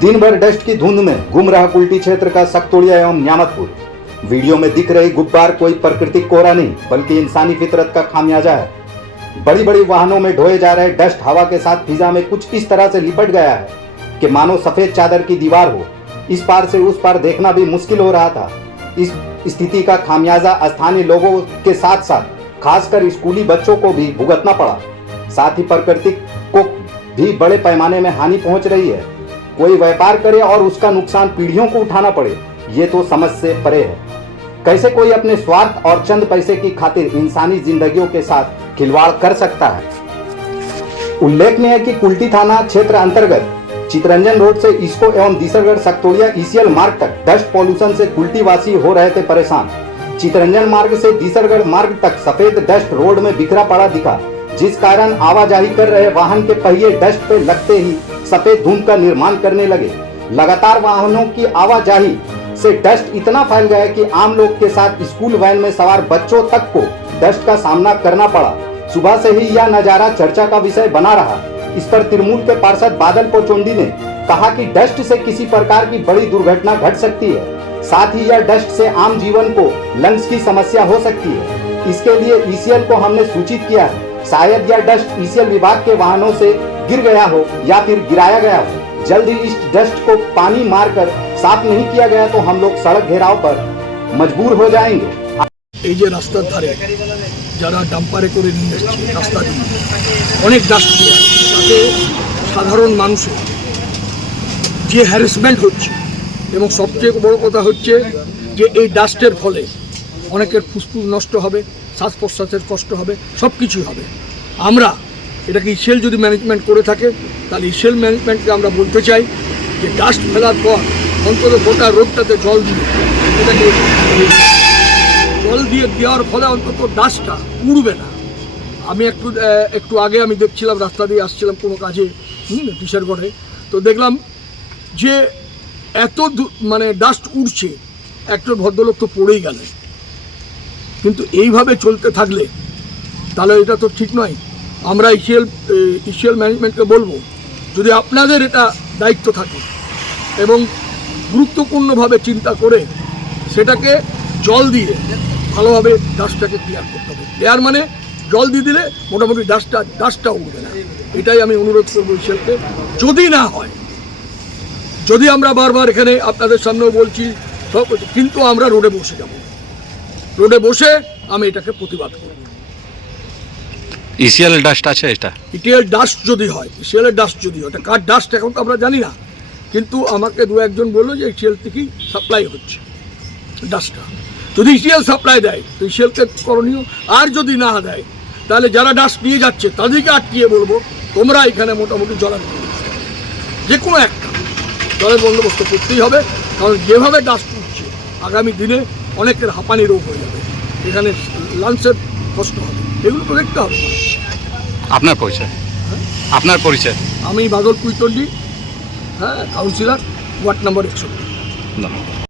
दिन भर डस्ट की धुंध में गुम रहा कुल्टी क्षेत्र का सकतोड़िया एवं न्यामतपुर। वीडियो में दिख रही गुब्बार कोई प्राकृतिक कोहरा नहीं बल्कि इंसानी फितरत का खामियाजा है। बड़ी बड़ी वाहनों में ढोए जा रहे डस्ट हवा के साथ फिजा में कुछ इस तरह से लिपट गया है कि मानो सफेद चादर की दीवार हो। इस पार से उस पार देखना भी मुश्किल हो रहा था। इस स्थिति का खामियाजा स्थानीय लोगों के साथ साथ खासकर स्कूली बच्चों को भी भुगतना पड़ा। साथ ही प्रकृति को भी बड़े पैमाने में हानि पहुंच रही है। कोई व्यापार करे और उसका नुकसान पीढ़ियों को उठाना पड़े, ये तो समझ से परे है। कैसे कोई अपने स्वार्थ और चंद पैसे की खातिर इंसानी जिंदगियों के साथ खिलवाड़ कर सकता है। उल्लेखनीय है कि कुल्टी थाना क्षेत्र अंतर्गत चितरंजन रोड से इसको एवं दीसरगढ़ सकतोड़िया ईसीएल मार्ग तक डस्ट पॉल्यूशन से कुल्टी वासी हो रहे थे परेशान। चितरंजन मार्ग से दीसरगढ़ मार्ग तक सफेद डस्ट रोड में बिखरा पड़ा दिखा, जिस कारण आवाजाही कर रहे वाहन के पहिए डस्ट पे लगते ही सफेद धुंध का निर्माण करने लगे। लगातार वाहनों की आवाजाही से डस्ट इतना फैल गया कि आम लोग के साथ स्कूल वैन में सवार बच्चों तक को डस्ट का सामना करना पड़ा। सुबह से ही यह नजारा चर्चा का विषय बना रहा। इस पर तृणमूल के पार्षद बादल पोचोंडी ने कहा कि डस्ट से किसी प्रकार की बड़ी दुर्घटना घट सकती है। साथ ही यह डस्ट से आम जीवन को लंग्स की समस्या हो सकती है। इसके लिए ईसीएल को हमने सूचित किया है। शायद यह डस्ट ईसीएल विभाग के वाहनों से गिर गया हो या फिर गिराया गया हो। जल्द ही इस डस्ट को पानी मारकर साफ नहीं किया गया तो हम लोग सड़क घेराव पर मजबूर हो जाएंगे। এই যে রাস্তার ধারে যারা ডাম্পারে করে নিয়ে যাচ্ছে রাস্তা দিয়ে অনেক ডাস্ট দিয়ে তাতে সাধারণ মানুষের যে হ্যারাসমেন্ট হচ্ছে এবং সবচেয়ে বড় কথা হচ্ছে যে এই ডাস্টের ফলে অনেকের ফুসফুস নষ্ট হবে, শ্বাস প্রশ্বাসের কষ্ট হবে, সব কিছুই হবে। আমরা এটাকে ইসিএল যদি ম্যানেজমেন্ট করে থাকে তাহলে ইসিএল ম্যানেজমেন্টকে আমরা বলতে চাই যে ডাস্ট ফেলার পর অন্তত গোটা রোডটাতে জল দিয়ে এটাকে জল দিয়ে দেওয়ার ফলে অন্তত ডাস্টটা উড়বে না। আমি একটু আগে আমি দেখছিলাম রাস্তা দিয়ে আসছিলাম কোনো কাজে কিশোরগড়ে, তো দেখলাম যে এত মানে ডাস্ট উড়ছে, একজন ভদ্রলোক তো পড়েই গেলেন। কিন্তু এইভাবে চলতে থাকলে তাহলে এটা তো ঠিক নয়। আমরা ইসিএল ম্যানেজমেন্টকে বলবো যদি আপনাদের এটা দায়িত্ব থাকে এবং গুরুত্বপূর্ণভাবে চিন্তা করে সেটাকে জল দিয়ে ভালোভাবে ডাস্টটাকে ক্লিয়ার করতে হবে। ক্লিয়ার মানে জল দিয়ে দিলে মোটামুটি ডাস্টটা উঠবে না। এটাই আমি অনুরোধ করবো ইসিএলকে। যদি না হয়, যদি আমরা বারবার এখানে আপনাদের সামনেও বলছি সব, কিন্তু আমরা রোডে বসে যাব, রোডে বসে আমি এটাকে প্রতিবাদ করব। ইসিএল ডাস্ট আছে, এটা ইসিএল ডাস্ট যদি হয়, ইসিএলের ডাস্ট যদি হয়, এটা কার ডাস্ট এখন তো আমরা জানি না, কিন্তু আমাকে দু একজন বললো যে ইসিএল থেকেই সাপ্লাই হচ্ছে ডাস্টটা। যদি ইসিএল সাপ্লাই দেয় তো ইসিএলকে করণীয়, আর যদি না দেয় তাহলে যারা ডাস্ট নিয়ে যাচ্ছে তাদেরকে আটকিয়ে বলবো তোমরা এখানে মোটামুটি জলের বন্দোবস্ত, যে কোনো একটা জলের বন্দোবস্ত করতেই হবে। কারণ যেভাবে ডাস্ট উঠছে আগামী দিনে অনেকের হাঁপানি রোগ হয়ে যাবে, এখানে লাঞ্চের কষ্ট হবে, এগুলো তো দেখতে হবে। আপনার পরিচয়? আপনার পরিচয়? আমি বাদল কুইতন্ডি, কাউন্সিলর, ওয়ার্ড নম্বর 61।